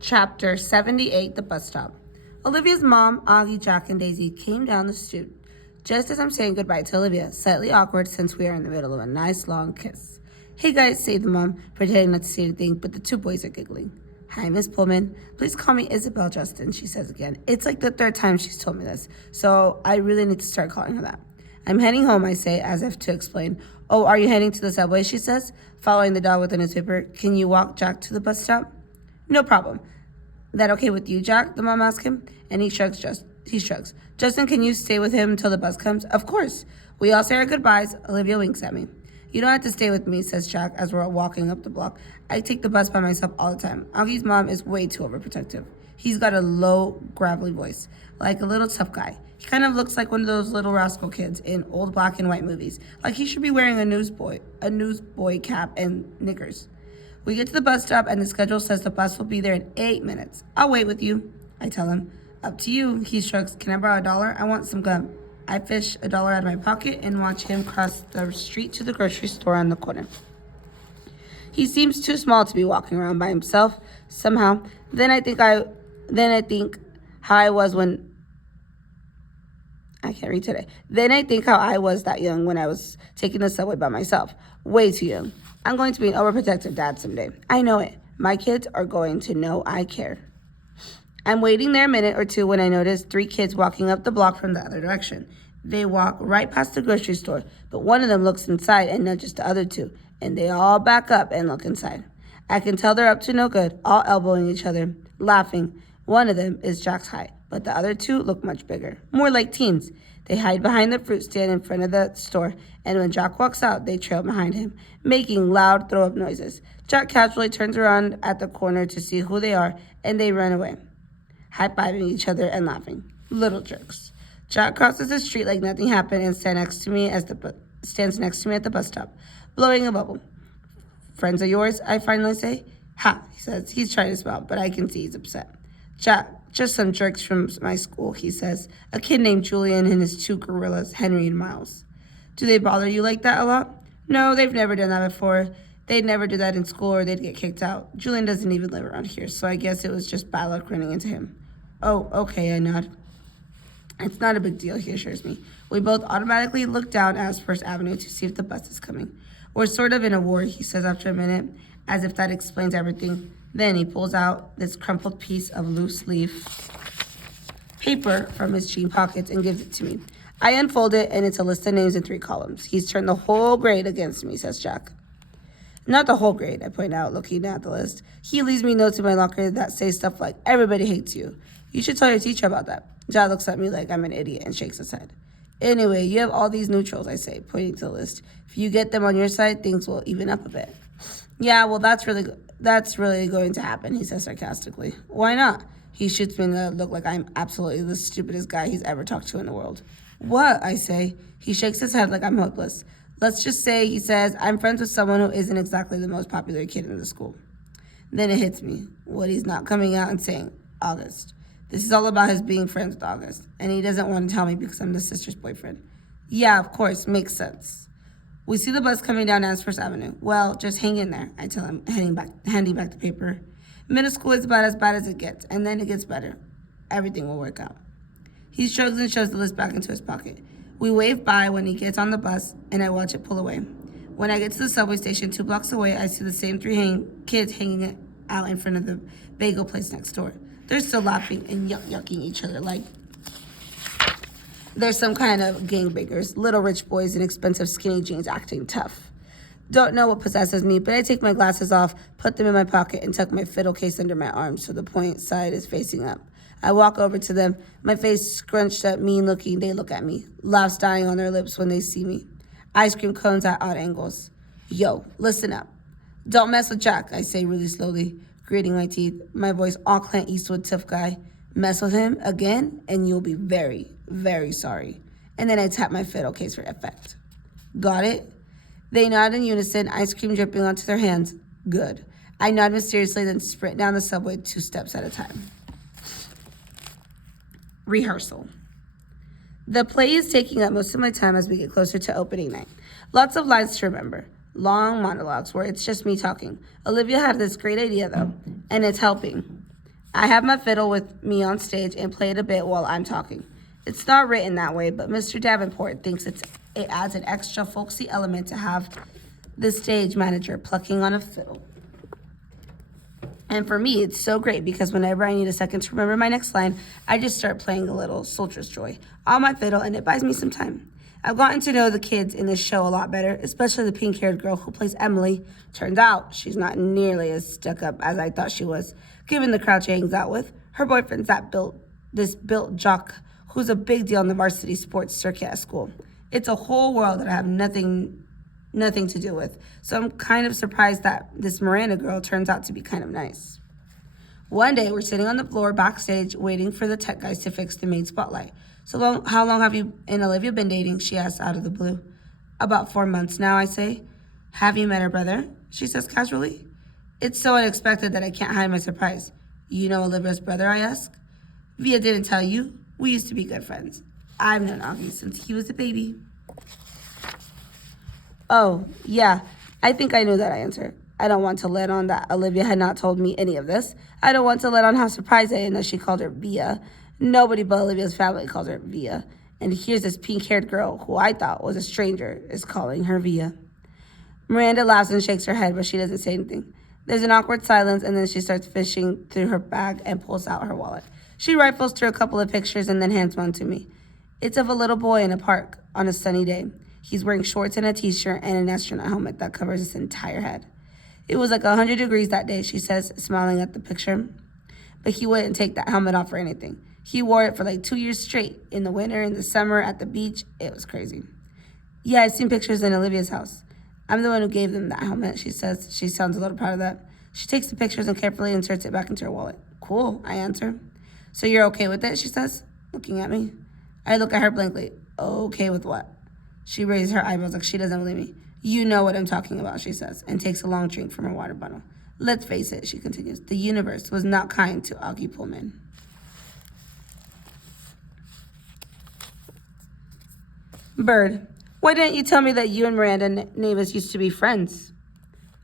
Chapter 78, The Bus Stop. Olivia's mom, Augie, Jack, and Daisy came down the street just as I'm saying goodbye to Olivia, slightly awkward since we are in the middle of a nice long kiss. Hey guys, say the mom, pretending not to see anything, but the two boys are giggling. Hi, Miss Pullman. Please call me Isabel Justin, she says again. It's like the third time she's told me this, so I really need to start calling her that. I'm heading home, I say, as if to explain. Oh, are you heading to the subway, she says, following the dog with the newspaper. Can you walk Jack to the bus stop? No problem. That okay with you, Jack? The mom asks him, and he shrugs. Justin, can you stay with him until the bus comes? Of course. We all say our goodbyes. Olivia winks at me. You don't have to stay with me, says Jack as we're walking up the block. I take the bus by myself all the time. Augie's mom is way too overprotective. He's got a low, gravelly voice, like a little tough guy. He kind of looks like one of those little rascal kids in old black and white movies. Like he should be wearing a newsboy cap and knickers. We get to the bus stop, and the schedule says the bus will be there in 8 minutes. I'll wait with you, I tell him. Up to you, he shrugs. Can I borrow $1? I want some gum. I fish $1 out of my pocket and watch him cross the street to the grocery store on the corner. He seems too small to be walking around by himself somehow. Then I think how I was when I can't read today. Then I think how I was that young when I was taking the subway by myself. Way too young. I'm going to be an overprotective dad someday. I know it. My kids are going to know I care. I'm waiting there a minute or two when I notice 3 kids walking up the block from the other direction. They walk right past the grocery store, but one of them looks inside and nudges the other 2, and they all back up and look inside. I can tell they're up to no good, all elbowing each other, laughing. One of them is Jack's height, but the other 2 look much bigger, more like teens. They hide behind the fruit stand in front of the store, and when Jack walks out, they trail behind him, making loud throw-up noises. Jack casually turns around at the corner to see who they are, and they run away, high-fiving each other and laughing. Little jerks. Jack crosses the street like nothing happened and stands next to me at the bus stop, blowing a bubble. Friends of yours? I finally say. Ha, he says. He's trying to smile, but I can see he's upset. Jack, just some jerks from my school, he says. A kid named Julian and his 2 gorillas, Henry and Miles. Do they bother you like that a lot? No, they've never done that before. They'd never do that in school or they'd get kicked out. Julian doesn't even live around here, so I guess it was just bad luck running into him. Oh, okay, I nod. It's not a big deal, he assures me. We both automatically look down at First Avenue to see if the bus is coming. We're sort of in a war, he says after a minute, as if that explains everything. Then he pulls out this crumpled piece of loose leaf paper from his jean pockets and gives it to me. I unfold it, and it's a list of names in 3 columns. He's turned the whole grade against me, says Jack. Not the whole grade, I point out, looking at the list. He leaves me notes in my locker that say stuff like, everybody hates you. You should tell your teacher about that. Jack looks at me like I'm an idiot and shakes his head. Anyway, you have all these neutrals, I say, pointing to the list. If you get them on your side, things will even up a bit. Yeah, well, that's really going to happen, he says sarcastically. Why not? He shoots me in the look like I'm absolutely the stupidest guy he's ever talked to in the world. What? I say. He shakes his head like I'm hopeless. Let's just say, he says, I'm friends with someone who isn't exactly the most popular kid in the school. Then it hits me, what he's not coming out and saying, August. This is all about his being friends with August, and he doesn't want to tell me because I'm the sister's boyfriend. Yeah, of course, makes sense. We see the bus coming down First Avenue. Well, just hang in there, I tell him, handing back the paper. Middle school is about as bad as it gets, and then it gets better. Everything will work out. He shrugs and shoves the list back into his pocket. We wave by when he gets on the bus, and I watch it pull away. When I get to the subway station 2 blocks away, I see the same 3 kids hanging out in front of the bagel place next door. They're still laughing and yucking each other like they're some kind of gangbangers, little rich boys in expensive skinny jeans acting tough. Don't know what possesses me, but I take my glasses off, put them in my pocket, and tuck my fiddle case under my arm so the point side is facing up. I walk over to them, my face scrunched up, mean looking. They look at me, laughs dying on their lips when they see me. Ice cream cones at odd angles. Yo, listen up. Don't mess with Jack, I say really slowly, gritting my teeth, my voice all Clint Eastwood tough guy. Mess with him again, and you'll be very, very sorry. And then I tap my fiddle case for effect. Got it? They nod in unison, ice cream dripping onto their hands. Good. I nod mysteriously, then sprint down the subway 2 steps at a time. Rehearsal. The play is taking up most of my time as we get closer to opening night. Lots of lines to remember. Long monologues where it's just me talking. Olivia had this great idea, though, and it's helping. I have my fiddle with me on stage and play it a bit while I'm talking. It's not written that way, but Mr. Davenport thinks it adds an extra folksy element to have the stage manager plucking on a fiddle. And for me, it's so great because whenever I need a second to remember my next line, I just start playing a little Soldier's Joy on my fiddle, and it buys me some time. I've gotten to know the kids in this show a lot better, especially the pink-haired girl who plays Emily. Turns out she's not nearly as stuck up as I thought she was, given the crowd she hangs out with. Her boyfriend's this built jock who's a big deal in the varsity sports circuit at school. It's a whole world that I have nothing to do with. So I'm kind of surprised that this Miranda girl turns out to be kind of nice. One day, we're sitting on the floor backstage waiting for the tech guys to fix the main spotlight. How long have you and Olivia been dating? She asks out of the blue. About 4 months now, I say. Have you met her brother? She says casually. It's so unexpected that I can't hide my surprise. You know Olivia's brother, I ask. Via didn't tell you. We used to be good friends. I've known Augie since he was a baby. Oh, yeah, I think I knew that, I answer. I don't want to let on that Olivia had not told me any of this. I don't want to let on how surprised I am that she called her Via. Nobody but Olivia's family calls her Via. And here's this pink-haired girl, who I thought was a stranger, is calling her Via. Miranda laughs and shakes her head, but she doesn't say anything. There's an awkward silence, and then she starts fishing through her bag and pulls out her wallet. She rifles through a couple of pictures and then hands one to me. It's of a little boy in a park on a sunny day. He's wearing shorts and a t-shirt and an astronaut helmet that covers his entire head. It was like 100 degrees that day, she says, smiling at the picture. But he wouldn't take that helmet off for anything. He wore it for like 2 years straight, in the winter, in the summer, at the beach. It was crazy. Yeah, I've seen pictures in Olivia's house. I'm the one who gave them that helmet, she says. She sounds a little proud of that. She takes the pictures and carefully inserts it back into her wallet. Cool, I answer. So you're okay with it, she says, looking at me. I look at her blankly. Okay with what? She raises her eyebrows like she doesn't believe me. You know what I'm talking about, she says, and takes a long drink from her water bottle. Let's face it, she continues, the universe was not kind to Augie Pullman. Bird, why didn't you tell me that you and Miranda Navis used to be friends?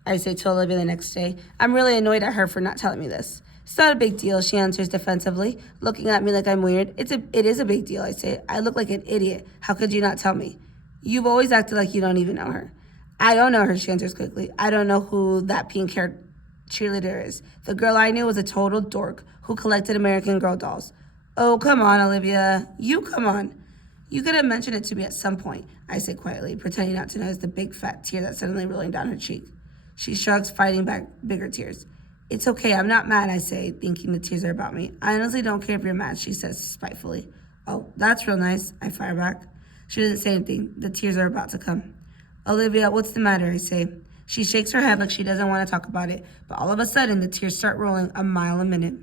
I say to Olivia the next day. I'm really annoyed at her for not telling me this. It's not a big deal, she answers defensively, looking at me like I'm weird. It is a big deal, I say. I look like an idiot. How could you not tell me? You've always acted like you don't even know her. I don't know her, she answers quickly. I don't know who that pink-haired cheerleader is. The girl I knew was a total dork who collected American Girl dolls. Oh, come on, Olivia. You come on. You could have mentioned it to me at some point, I say quietly, pretending not to notice the big fat tear that's suddenly rolling down her cheek. She shrugs, fighting back bigger tears. It's okay, I'm not mad, I say, thinking the tears are about me. I honestly don't care if you're mad, she says spitefully. Oh, that's real nice, I fire back. She doesn't say anything. The tears are about to come. Olivia, what's the matter, I say. She shakes her head like she doesn't want to talk about it, but all of a sudden the tears start rolling a mile a minute.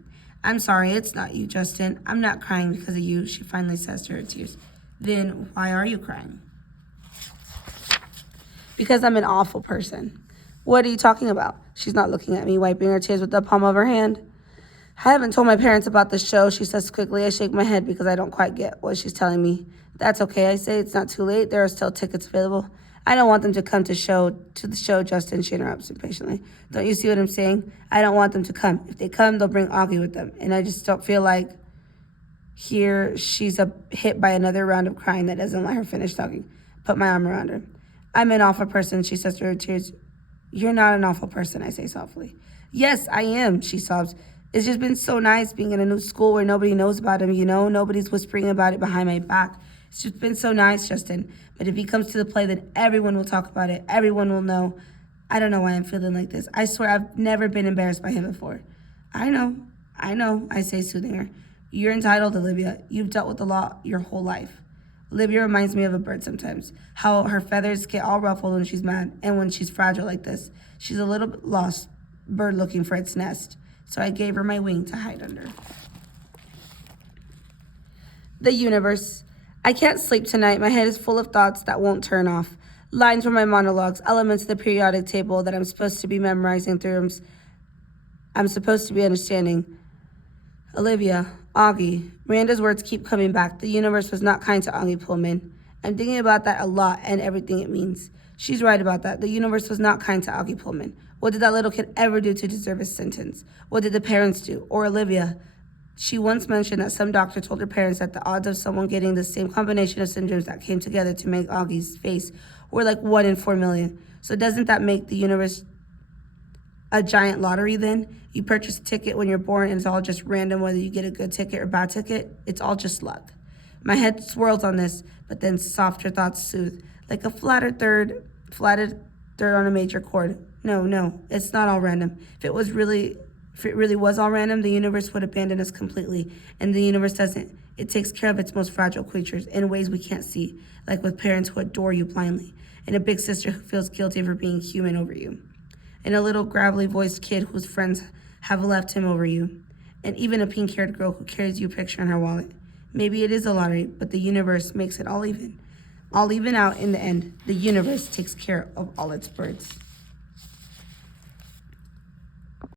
I'm sorry, it's not you, Justin. I'm not crying because of you, she finally says to her tears. Then why are you crying? Because I'm an awful person. What are you talking about? She's not looking at me, wiping her tears with the palm of her hand. I haven't told my parents about the show, she says quickly. I shake my head because I don't quite get what she's telling me. That's okay, I say. It's not too late. There are still tickets available. I don't want them to come to the show, Justin, she interrupts impatiently. Don't you see what I'm saying? I don't want them to come. If they come, they'll bring Augie with them. And I just don't feel like she's hit by another round of crying that doesn't let her finish talking. Put my arm around her. I'm an awful person, she says through her tears. You're not an awful person, I say softly. Yes, I am, she sobs. It's just been so nice being in a new school where nobody knows about him, you know? Nobody's whispering about it behind my back. It's just been so nice, Justin. But if he comes to the play, then everyone will talk about it. Everyone will know. I don't know why I'm feeling like this. I swear I've never been embarrassed by him before. I know, I say, soothing her. You're entitled, Olivia. You've dealt with the law your whole life. Olivia reminds me of a bird sometimes, how her feathers get all ruffled when she's mad, and when she's fragile like this. She's a little lost bird looking for its nest, so I gave her my wing to hide under. The universe. I can't sleep tonight. My head is full of thoughts that won't turn off. Lines from my monologues, elements of the periodic table that I'm supposed to be memorizing through. I'm supposed to be understanding. Olivia, Augie. Miranda's words keep coming back. The universe was not kind to Augie Pullman. I'm thinking about that a lot and everything it means. She's right about that. The universe was not kind to Augie Pullman. What did that little kid ever do to deserve his sentence? What did the parents do? Or Olivia? She once mentioned that some doctor told her parents that the odds of someone getting the same combination of syndromes that came together to make Augie's face were like 1 in 4 million. So doesn't that make the universe a giant lottery then? You purchase a ticket when you're born and it's all just random whether you get a good ticket or bad ticket. It's all just luck. My head swirls on this, but then softer thoughts soothe. Like a flattered third on a major chord. No, it's not all random. If it really was all random, the universe would abandon us completely. And the universe doesn't. It takes care of its most fragile creatures in ways we can't see, like with parents who adore you blindly, and a big sister who feels guilty for being human over you, and a little gravelly-voiced kid whose friends have left him over you, and even a pink-haired girl who carries you a picture in her wallet. Maybe it is a lottery, but the universe makes it all even. All even out in the end. The universe takes care of all its birds.